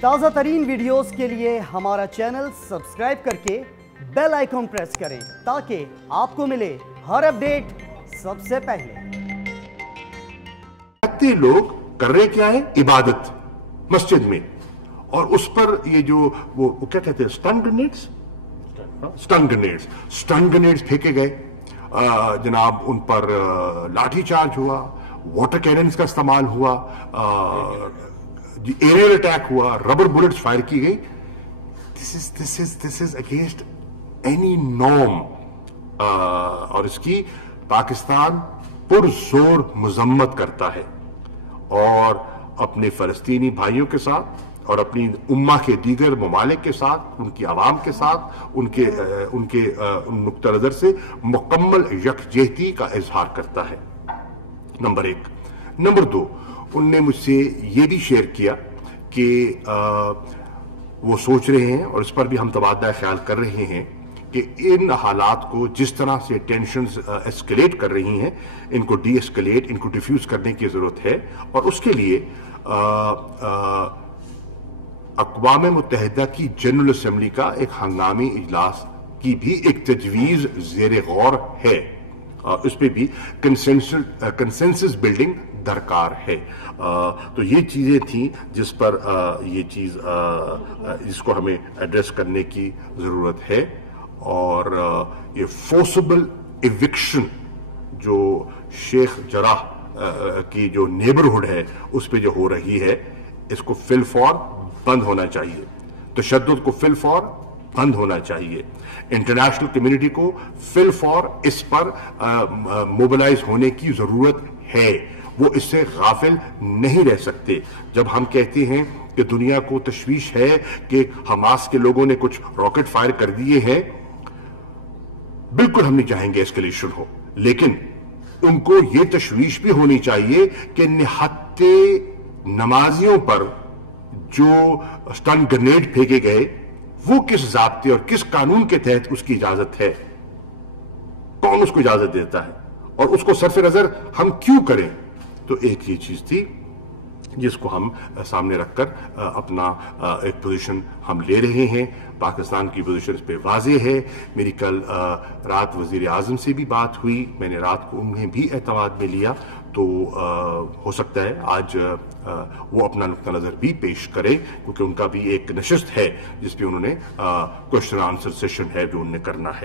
تازہ ترین ویڈیوز کے لیے ہمارا چینل سبسکرائب کر کے بیل آئیکن پریس کریں تاکہ آپ کو ملے ہر اپڈیٹ سب سے پہلے۔ لوگ کر رہے کیا ہے؟ عبادت مسجد میں، اور اس پر یہ جو وہ کیا کہتے ہیں، سٹن گرینیڈز پھینکے گئے، جناب ان پر لاٹھی چارج ہوا، واٹر کیننز کا استعمال ہوا، ایریل اٹیک ہوا، ربر بلٹس فائر کی گئی۔ This is against any norm، اور اس کی پاکستان پرزور مذمت کرتا ہے، اور اپنے فلسطینی بھائیوں کے ساتھ اور اپنی امہ کے دیگر ممالک کے ساتھ، ان کی عوام کے ساتھ، ان کے نقطہ نظر سے مکمل یکجہتی کا اظہار کرتا ہے۔ نمبر 1۔ نمبر 2، ان نے مجھ سے یہ بھی شیئر کیا کہ وہ سوچ رہے ہیں، اور اس پر بھی ہم تبادلہ خیال کر رہے ہیں، کہ ان حالات کو جس طرح سے ٹینشنز ایسکلیٹ کر رہی ہیں، ان کو ڈی ایسکلیٹ، ان کو ڈیفیوز کرنے کی ضرورت ہے، اور اس کے لیے اقوام متحدہ کی جنرل اسمبلی کا ایک ہنگامی اجلاس کی بھی ایک تجویز زیر غور ہے، اس پہ بھی کنسنسس بلڈنگ درکار ہے۔ تو یہ چیزیں تھیں جس پر جس کو ہمیں ایڈریس کرنے کی ضرورت ہے، اور یہ فورسبل ایوکشن جو شیخ جراح کی جو نیبرہڈ ہے اس پہ جو ہو رہی ہے، اس کو فی الفور بند ہونا چاہیے، تشدد کو فی الفور بند ہونا چاہیے، انٹرنیشنل کمیونٹی کو فی الفور اس پر موبلائز ہونے کی ضرورت ہے، وہ اس سے غافل نہیں رہ سکتے۔ جب ہم کہتے ہیں کہ دنیا کو تشویش ہے کہ حماس کے لوگوں نے کچھ راکٹ فائر کر دیے ہیں، بالکل ہم نہیں چاہیں گے ایسکلیشن ہو، لیکن ان کو یہ تشویش بھی ہونی چاہیے کہ نہتے نمازیوں پر جو سٹن گرینیڈ پھینکے گئے، وہ کس ضابطے اور کس قانون کے تحت اس کی اجازت ہے، کون اس کو اجازت دیتا ہے، اور اس کو صرف نظر ہم کیوں کریں۔ تو ایک یہ چیز تھی جس کو ہم سامنے رکھ کر اپنا ایک پوزیشن ہم لے رہے ہیں۔ پاکستان کی پوزیشن اس پہ واضح ہے۔ میری کل رات وزیر اعظم سے بھی بات ہوئی، میں نے رات کو انہیں بھی اعتماد میں لیا، تو ہو سکتا ہے آج وہ اپنا نقطہ نظر بھی پیش کرے، کیونکہ ان کا بھی ایک نشست ہے جس پہ انہوں نے کوشچن آنسر سیشن ہے جو انہوں نے کرنا ہے۔